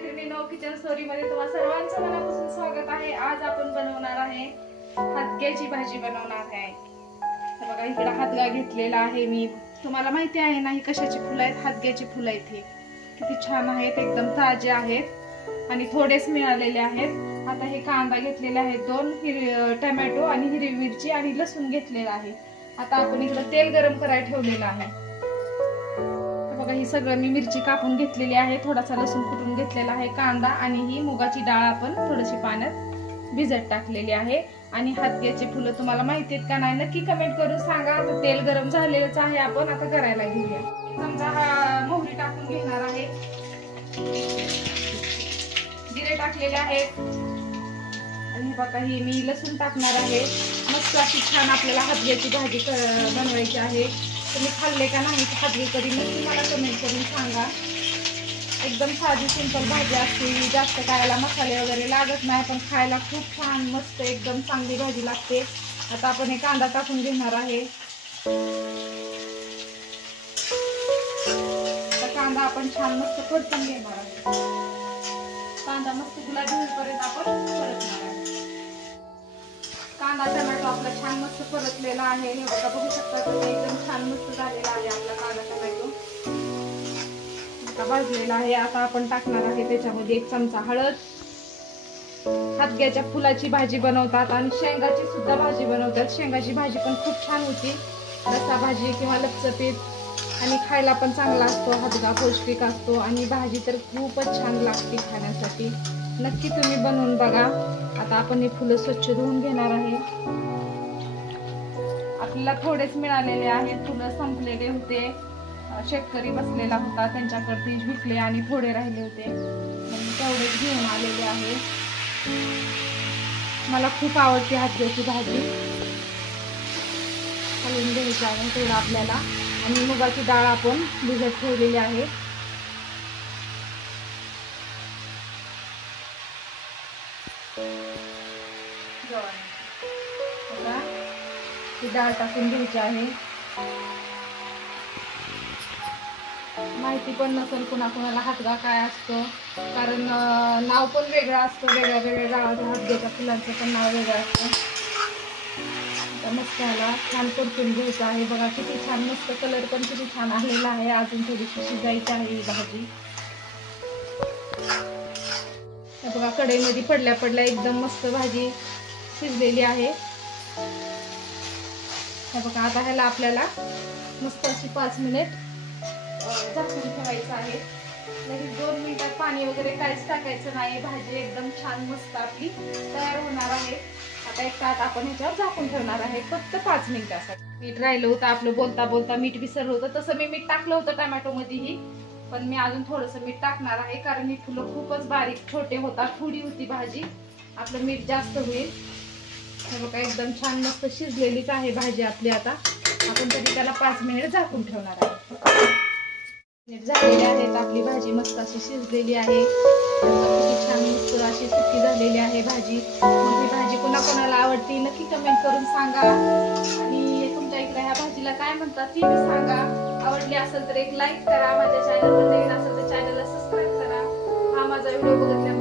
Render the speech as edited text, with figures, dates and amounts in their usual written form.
मैत्रिणींनो, kitchen story मध्ये तुम्हा सर्वांचं मनापासून स्वागत आहे। आज आपण बनवणार आहे हादग्याची भाजी बनवणार आहे। तर बघा इकडे हादगा घेतलेला आहे मी। तुम्हाला माहिती आहे ना ही कशाची फुलं आहेत? हादग्याची फुलं आहेत। हे किती छान आहेत, एकदम ताजे आहेत आणि थोडेच मिळालेले आहेत। आता हे कांदा घेतलेले आहेत, 2 टोमॅटो आणि हिरवी मिरची आणि लसूण घेतलेला आहे। आता आपण इकडे तेल गरम करायला ठेवलेलं आहे। बघा ही सगळं मी मिरची कापून घेतलेली आहे, थोडासा लसूण कुटून घेतलेला आहे, कांदा आणि ही मुगाची डाळ आपण थोडीशी पाण्यात भिजत टाकलेली आहे। आणि हादग्याची फुलं तुम्हाला माहिती आहेत का नाही नक्की कमेंट करून सांगा। आता तेल गरम झालेलंच आहे, आपण आता करायला घेऊया। समजा मोहरी टाकून घेणार आहे, जिरे टाकलेले आहेत आणि बघा ही मी लसूण टाकणार आहे। मस्त अशी छान आपल्याला हादग्याची भाजी बनवायची आहे। तुम्ही खाल्ले का नाही हादगे कधी नक्की मला कमेंट करून सांगा। एकदम साधी सिंपल भाजी असते, जास्त खायला मसाले वगैरे लागत नाही, पण खायला खूप छान मस्त एकदम चांगली भाजी लागते। आता आपण हे कांदा टाकून घेणार आहे। कांदा आपण छान मस्त परतून घेणार आहे। कांदा मस्त गुलाबी होईपर्यंत आपण परतणार आहे। कांदा टोमॅटो आपला छान मस्त परतलेला आहे। हे बघा बघू शकता तुम्ही, एकदम छान मस्त झालेला आहे आपला कांदा टोमॅटो भाजलेला आहे। आता आपण टाकणार आहे त्याच्यामध्ये 1 चमचा हळद। हादग्याच्या फुलाची भाजी बनवतात आणि शेंगाची सुद्धा भाजी बनवतात। शेंगाची भाजी पण खूप छान होती, रस्सा भाजी किंवा लपचपीत आणि खायला पण चांगला असतो। हादगा पौष्टिक असतो आणि भाजी तर खूपच छान लागते खाण्यासाठी। नक्की तुम्ही बनवून बघा। आता आपण हे फुलं स्वच्छ धुवून घेणार आहे। आपल्याला थोडेच मिळालेले आहेत, फुलं संपलेले होते, शेतकरी बसलेला होता त्यांच्याकडे विकले आणि थोडे राहिले होते, म्हणून तेवढेच घेऊन आलेले आहे। मला खूप आवडते हादग्याची भाजी। घालून घ्यायची आहे तेवढं आपल्याला। आणि मुगाची डाळ आपण भिजत ठेवलेली आहे। ही डाळ टाकून घ्यायची आहे। माहिती पण नसेल कुणाकुणाला हादगा काय असतो, कारण नाव पण वेगळं असतं, वेगळ्या गावाच्या हादग्याच्या फुलांचं पण नाव वेगळं असतं। मस्त ह्याला छान परतून घ्यायचं आहे। बघा किती छान मस्त कलर पण किती छान आलेला आहे। अजून थोडीशी शिजायची आहे ही भाजी। बघा कढईमध्ये पडल्या एकदम मस्त भाजी शिजलेली आहे। बघा आता ह्याला आपल्याला मस्त अशी 5 मिनिट झाकून ठेवायचं आहे। लगेच 2 मिनिटात पाणी वगैरे काहीच टाकायचं नाही, भाजी एकदम छान मस्त आपली तयार होणार आहे। आता एक ताट आपण ह्याच्यावर झाकून ठेवणार आहे फक्त 5 मिनिटासाठी। मीठ राहिलं होतं आपलं, बोलता बोलता मीठ विसरलं होतं। तसं मी मीठ टाकलं होतं टोमॅटो मध्येही, पण मी अजून थोडंसं मीठ टाकणार आहे, कारण ही फुलं खूपच बारीक छोटे होतात, थोडी होती भाजी, आपलं मीठ जास्त होईल। हे बघा एकदम छान मस्त शिजलेलीच आहे भाजी आपली। आता आपण तरी त्याला 5 मिनिट झाकून ठेवणार आहे। झालेली आहेत आपली भाजी, मस्त अशी शिजलेली आहे। किती छान मस्त अशी सुकी झालेली आहे भाजी। ही भाजी कोणाकोणाला आवडती नक्की कमेंट करून सांगा। आणि तुमच्या इकडे ह्या भाजीला काय म्हणतात ती बी सांगा। आवडली असेल तर एक लाईक करा, माझ्या चॅनलवर नवीन असेल तर चॅनलला सबस्क्राईब करा। हा माझा व्हिडिओ बघितल्यामुळे